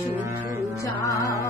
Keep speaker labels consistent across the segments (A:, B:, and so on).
A: 去寻找。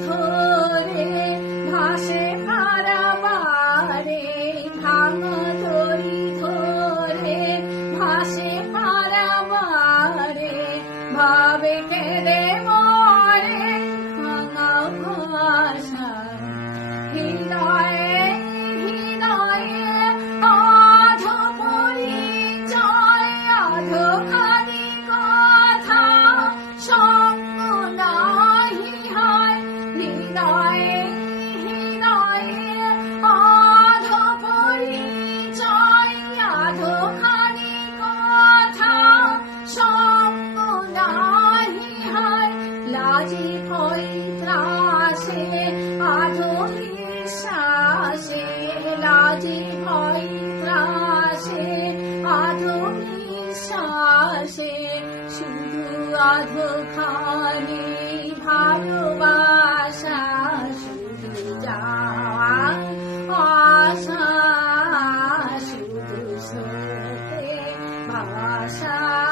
A: শুধু ভালোবাসা শুধু যাওয়া আশা শুধু ভাষা